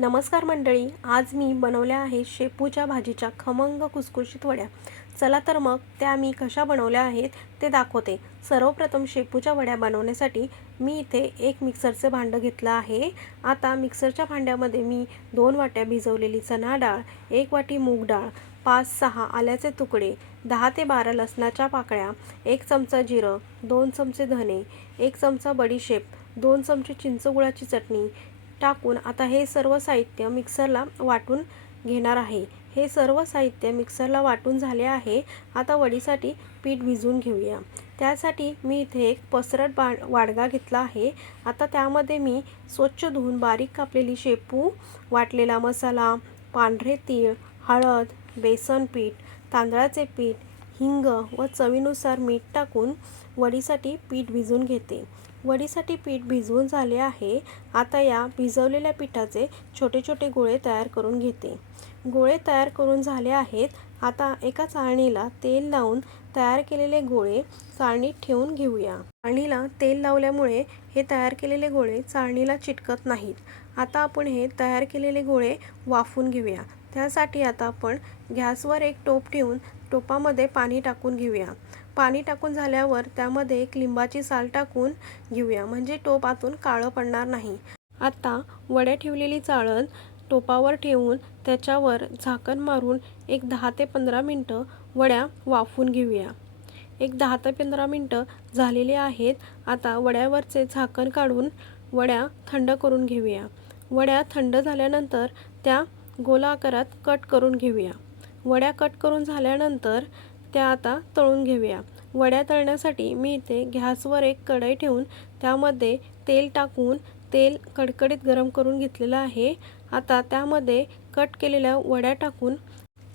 नमस्कार मंडळी, आज मी बनवल्या आहे शेपूच्या भाजीच्या खमंग कुसकुशीत वड्या। चला तर मग त्या मी कशा बनवल्या आहेत ते दाखवते। सर्वप्रथम शेपूच्या वड्या बनवण्यासाठी मी इथे एक मिक्सरचे भांडं घेतलं आहे। आता मिक्सरच्या भांड्यामध्ये मी 2 वाट्या भिजवलेली चणा डाळ, 1 वाटी मूग डाळ, 5-6 आल्याचे तुकडे, 10 ते 12 लसणाच्या पाकळ्या, 1 चमचा जिरं, 2 चमचे धने, 1 चमचा बडीशेप, 2 चमचे चिंचगुळाची चटणी टाकून आता हे सर्व साहित्य मिक्सरला वाटून घेणार आहे। हे सर्व साहित्य मिक्सरला वाटून झाले आहे। आता वडीसाठी पीठ भिजवून घेऊया। त्यासाठी मी इथे एक पसरट वाडगा घेतला आहे। आता त्यामध्ये मी स्वच्छ धुवून बारीक कापलेली शेपू, वाटलेला मसाला, पांढरे तीळ, हळद, बेसन पीठ, तांदळाचे पीठ, हिंग व चवीनुसार मीठ टाकून वडीसाठी पीठ भिजवून घेते। वडीसाठी पीठ भिजवून झाले आहे। आता या भिजवलेल्या पिठाचे छोटे छोटे गोळे तयार करून घेते। गोळे तयार करून झाले आहेत। आता एका चाळणीला तेल लावून तयार केलेले गोळे चाळणीत ठेवून घेऊया। चाळणीला तेल लावल्यामुळे हे तयार केलेले गोळे चाळणीला चिटकत नाहीत। आता आपण हे तयार केलेले गोळे वाफवून घेऊया। त्यासाठी आता आपण गॅसवर एक टोप ठेवून टोपामध्ये पाणी टाकून घेऊया। पाणी टाकून झाल्यावर त्यामध्ये एक लिंबाची साल टाकून घेऊया, म्हणजे टोप आतून काळं पडणार नाही। आता वड्या ठेवलेली चाळण टोपावर ठेवून त्याच्यावर झाकण मारून एक 10 ते 15 मिनिटं वड्या वाफवून घेऊया। एक 10 ते 15 मिनिटं झालेली आहेत। आता वड्यावरचे झाकण काढून वड्या थंड करून घेऊया। वड्या थंड झाल्यानंतर त्या गोल आकारात कट करून घेऊया। वड्या कट करून झाल्यानंतर त्या आता तळून घेऊया। वड्या तळण्यासाठी मी इथे गॅसवर एक कढई ठेवून त्यामध्ये तेल टाकून तेल कडकडीत गरम करून घेतलेलं आहे। आता त्यामध्ये कट केलेल्या वड्या टाकून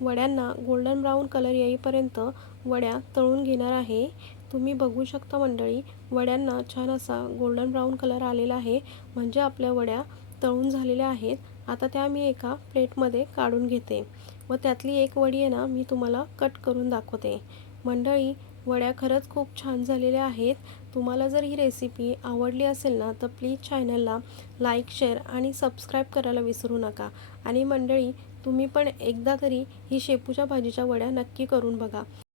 वड्यांना गोल्डन ब्राऊन कलर येईपर्यंत वड्या तळून घेणार आहे। तुम्ही बघू शकता मंडळी, वड्यांना छान असा गोल्डन ब्राऊन कलर आलेला आहे, म्हणजे आपल्या वड्या तळून झालेल्या आहेत। आता त्या मी एका प्लेटमध्ये काढून घेते व त्यातली एक वडी आहे ना, मी तुम्हाला कट करून दाखवते। मंडळी, वड्या खरंच खूप छान झालेल्या आहेत। तुम्हाला जर ही रेसिपी आवडली असेल ना, तर प्लीज चॅनलला लाईक, शेअर आणि सबस्क्राईब करायला विसरू नका। आणि मंडळी, तुम्ही पण एकदा तरी ही शेपूच्या भाजीच्या वड्या नक्की करून बघा।